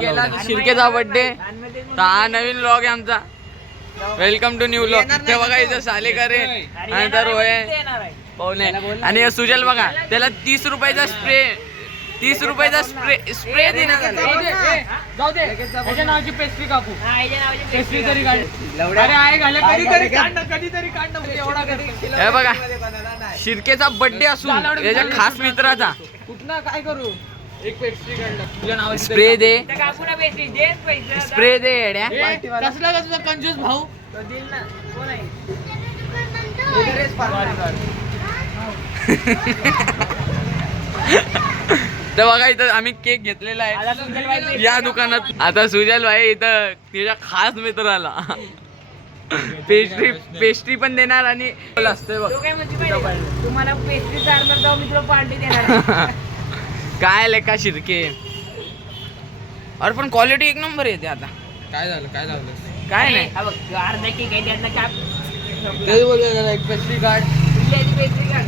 गेला शिर्केचा बर्थडे तर हा नवीन व्लॉग आहे आमचा. Welcome to new vlog. ते बघा इथं सालेकर आहे आणि तर होय पाहुणे आणि सुजल बघा त्याला 30 रुपयाचा स्प्रे देण्यात आला. जाऊ दे त्याच्या नावाची पेस्ट्री कापू. पेस्ट्री तरी काढ. अरे आहे घाले कधीतरी काढ एवढा. हे बघा शिर्केचा बर्थडे असून त्याच्या खास मित्राचा कुठला काय करू. एक पेस्ट्री काढला. स्प्रे दे येड्या. कसला कंजूस भाऊ. तर बघा इथं आम्ही केक घेतलेला आहे या दुकानात. आता सुजल भाई इथं तिच्या खास मित्राला पेस्ट्री पण देणार आणि असते बघ तुम्हाला पेस्ट्री चार्जर जाऊ मी तुला पार्टी देणार. काय लेका शिर्के. अरे पण क्वालिटी एक नंबर येते. आता काय झालं काय नाही. अर्धा केक आहे त्यातला काप. तेच बोलतोय एक पेस्ट्री कार्ड. पेस्ट्री काढ.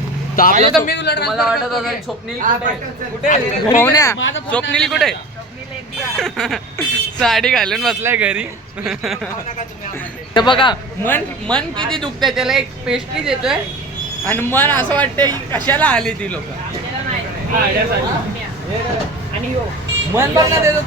मी तुला वाटत होता स्वप्नील स्वप्नील कुठे साडी घालून बसलाय घरी. तर बघा मन किती दुखतंय त्याला एक पेस्ट्री देतोय आणि मन असं वाटतंय की कशाला आली ती लोक. मन बघ ना देतो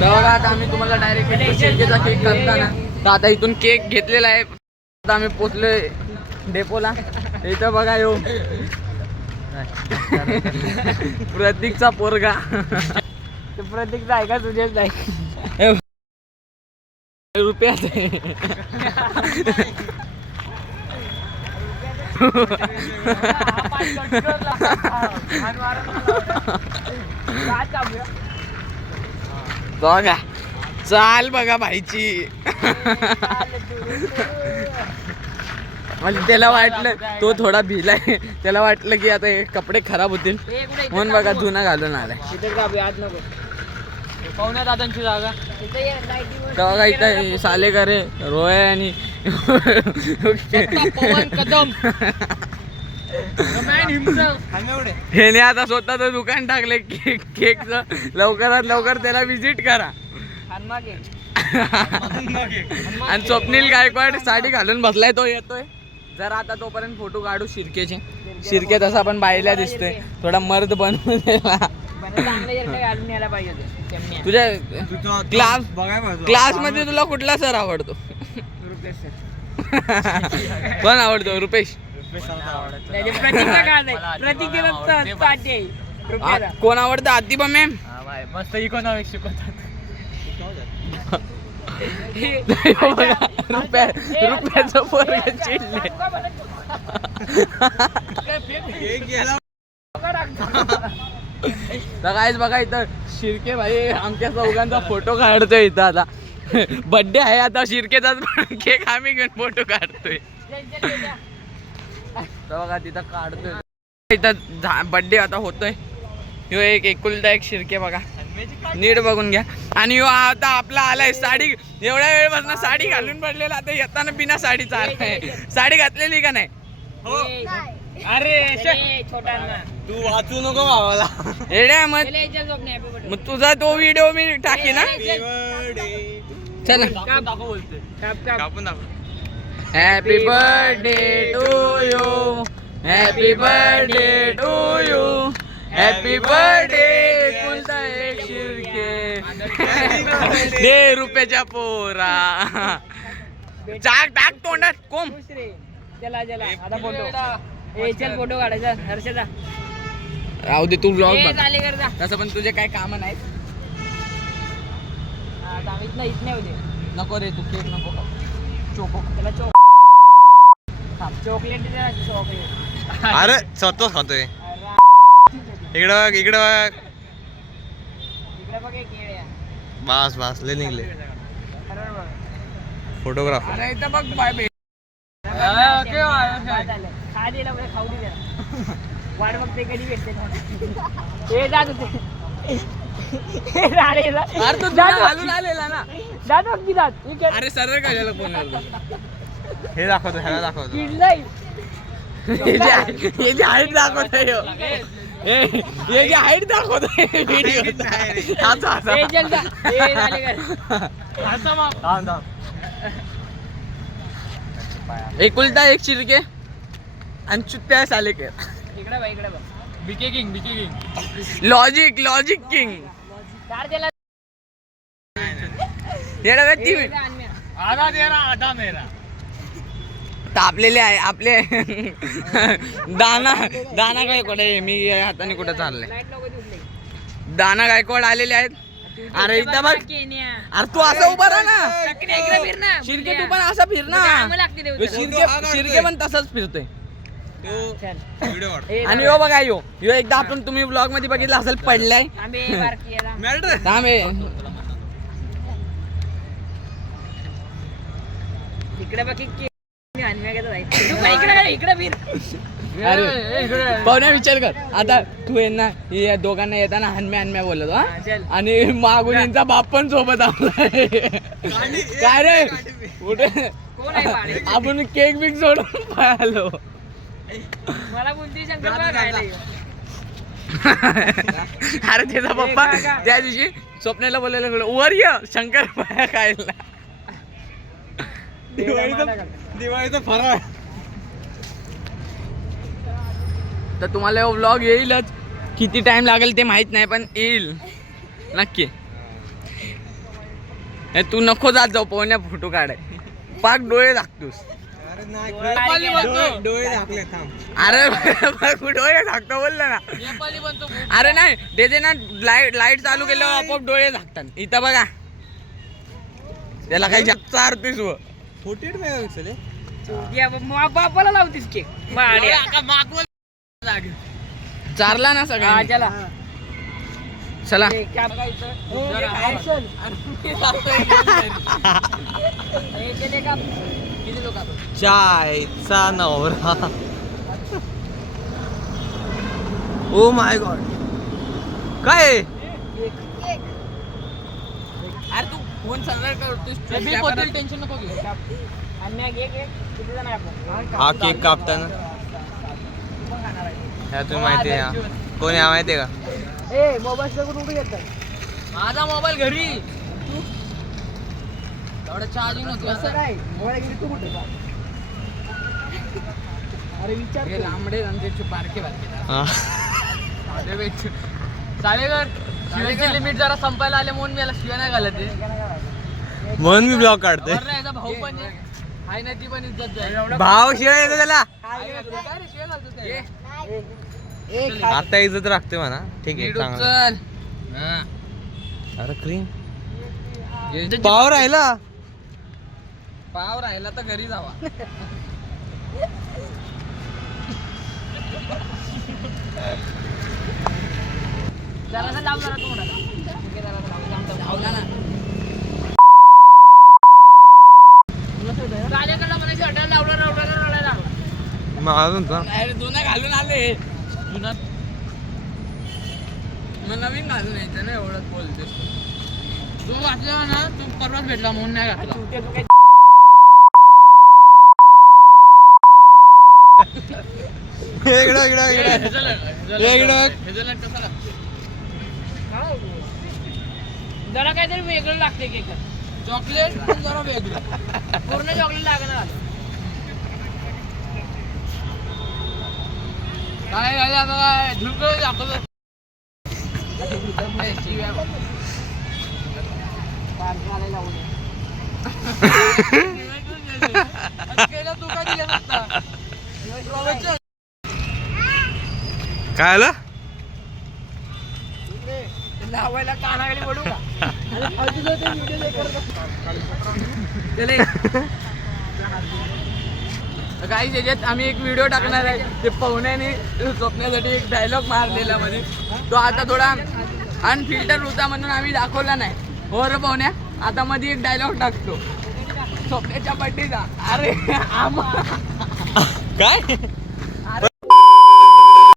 बघा. आता आम्ही तुम्हाला डायरेक्ट शिर्केचा केक कापताना तर आता इथून केक घेतलेला आहे. आता आम्ही पोचलोय डेपोला. इथं बघा यो प्रतीकचा पोरगा. प्रतीकचा आहे का तुझ्याच आहे. रुपयात बघा चाल बघा भाईची. म्हणजे त्याला वाटलं तो थोडा भिलाय. त्याला वाटलं की आता हे कपडे खराब होतील म्हणून बघा जुना घालून आलाय. पाहुण्या दादांची जागा बघा इथं सालेकर आहे रोय आणि कदम. ह्याने आता स्वतःच दुकान टाकले केकचं. लवकरात लवकर त्याला विजिट करा. आणि स्वप्नील गायकवाड साडी घालून बसलाय तो येतोय. जरा आता तोपर्यंत फोटो काढू शिर्केचे. शिर्के तसा पण बायला दिसतोय थोडा मर्द बनवून दिला. तुझ्या क्लास मध्ये तुला कुठला सर आवडतो. कोण आवडतो. रुपेश. कोण आवडतं. आतिबा मॅम मस्त इकॉनॉमिक्स शिकवतात. रुपयाचं पोरग चिडले. काहीच बघा इथं शिर्के भाई आमच्या चौघांचा फोटो काढतोय. इथं आता बर्थडे आहे आता शिर्केचाच केक आम्ही घेऊन फोटो काढतोय. बघा तिथं काढतोय. इथं बर्थडे आता होतोय. ह्यो एक एकुलता एक शिर्के बघा नीट बघून घ्या. आणि ह्यो आता आपला आलाय साडी. एवढ्या वेळपासून साडी घालून पडलेला आता येताना बिना साडी चाललाय. साडी घातलेली का नाही. अरे छोटांना तू वाचू नको भावाला. एड्या मग तुझा तो व्हिडिओ मी टाकी ना. चला कापून दाखव. Happy birthday to you. Happy birthday to you. Happy birthday कुलता एक शिर्के. दे रुपयाच्या पोरा. टाक तोंडात कोंब. चला आता फोटो. चल फोटो काढायचा हर्षदा. राहू दे तू ब्लॉग बघ. करता तसं पण तुझे काय काम नाहीत. नको रे तू केक नको. चॉकलेट अरे स्वतःच खातोय. इकडं बस लय निघले फोटोग्राफर. अरे इथं बघ बाय. खाऊ दे वाट बघते कधी भेटते. अरे तू घालून आलेला ना. दात बघ की दात. मी खेळ- अरे सरळ कशाला फोन हे दाखवतो ह्याला दाखवतो किडलंय. हे जे हाईट दाखवतोय ह्यो. हे जे हाईट दाखवतोय व्हिडिओ एजंट हे झाले काय? एकुलता एक चिरके आणि चुत्त्या साले के इकडे बघ इकडे बघ. बीके किंग लॉजिक किंग चार त्याला येडा व्यक्ती ए, आणम्या. आधा तेरा आधा मेरा तापलेले आहे आपले दाना गायकवाड आहे. मी हाताने कुठं चाललंय. लाईट नको देऊ उठले. दाना गायकवाड आलेले आहेत. अरे एकदा बघ केन्या. अरे तू असं उभा राहा ना. टकल्या इकडे फिर ना. शिरके तू पण असा फिर ना. कामं लागते देऊ तर. शिरके पण तसाच फिरतोय. चल. व्हिडिओ काढ ए, आणि यो बघा यो एकदा आपण तुम्ही ब्लॉग मध्ये बघितलं असेल पडलाय. आंबे बारकी आहे ना. थांबे इकडे बघ की मी आणम्या घेतो जायचं. तू पण इकडे फिर. अरे पाहुण्या विचार कर आता तू आहे ना या दोघांना येताना हनम्या बोलत हा, चल. आणि मागून यांचा बाप पण सोबत आलाय. काय रे कुठे कोण आहे पाणी? आपण केक बिक सोडून पाहिलो. मला बोलती शंकर खायला ये. अरे त्याचा पप्पा त्या दिवशी स्वप्नाला बोलायला गेलो वर ये शंकर पाया खायला. दिवाळीचा फराळ तर तुम्हाला व्लॉग येईलच. किती टाइम लागेल ते माहित नाही पण येईल नक्की. हे तू नको जात जाऊ पोहण्या फोटो काढाय पाक डोळे दाखतोस. अरे नाही डोळे दाखले थांब. अरे डोळे झाकतो बोलला ना. अरे नाही त्याचे ना लाईट चालू केल्यावर आपोआप डोळे झाकतात. इथं बघा त्याला काही जास्त अर्थच 48 मेगापिक्सेल आहे. या बापाला लावतीस केक. माड्या. चारला ना हा, सगळ्या चला. चला ए, क्या बघायचं? ए, action. ए, केले का? किती लोक आपण? चायचा नवरा. ओ माय गॉड काय आहे? अरे तू फोन सरळ करतोस. टेन्शन नको घेऊ. अन्या घे केक. किती जण आहे आपण? हा केक कापताना ह्या तुम्ही माहिती आहे कोण आहे माहिती आहे का? ए, मोबाईल सगळं उठून येतं. माझा मोबाईल घरी तू एवढा चार्जिंग नव्हतं. असं काय? मोबाईल घरी तू कुठे? अरे विचार हे लांबडे त्यांचे बारके हा. साडेकर शिवायची लिमिट जरा संपायला आले म्हणून मी याला शिवाय नाही घालत आहे. म्हणून मी ब्लॉग काढतोय. बरं, याचा भाऊ पण आहे. हाय ना ती पण इज्जत जाईल. भाव शिवाय येतो त्याला. काय रे, शिवाय घालतोस काय? आता इज्जत राखते म्हणा. ठीक आहे नीट चांगलं. उचल. हा. अरे क्रीम ये- पाव राहिला. पाव राहिला तर घरी जावा. जरा लाव जरा तू म्हणाला. ठीक आहे, जरा लाव. धावला ना. गाड्याकडला म्हणायची हॉटेल लावला. मग अजून तर अरे जुना घालून आले. जुना मग नवीन घालून यायचं ना. एवढंच बोलतेस तू घातलं ना. तू परवाच भेटला म्हणून नाही घातला. ते तू काय इकडं इकडं इकडं. हेझलनट कसा लागतो? जरा काहीतरी वेगळं लागते केक. चॉकलेट पण जरा वेगळं. पूर्ण चॉकलेट लागणार. काय झालं बघा धुरकळ दाखवतो. तू काय दिलं नसता. काय आलं? लावायला कानाखाली पडू का? काही त्याच्यात आम्ही एक व्हिडिओ टाकणार आहे. ते पाहुण्याने स्वप्नासाठी एक डायलॉग मारलेला मध्ये. तो आता थोडा अनफिल्टर होता म्हणून आम्ही दाखवला नाही. हो रे पाहुण्या आता मध्ये एक डायलॉग टाकतो स्वप्नाच्या बड्डेचा. अरे काय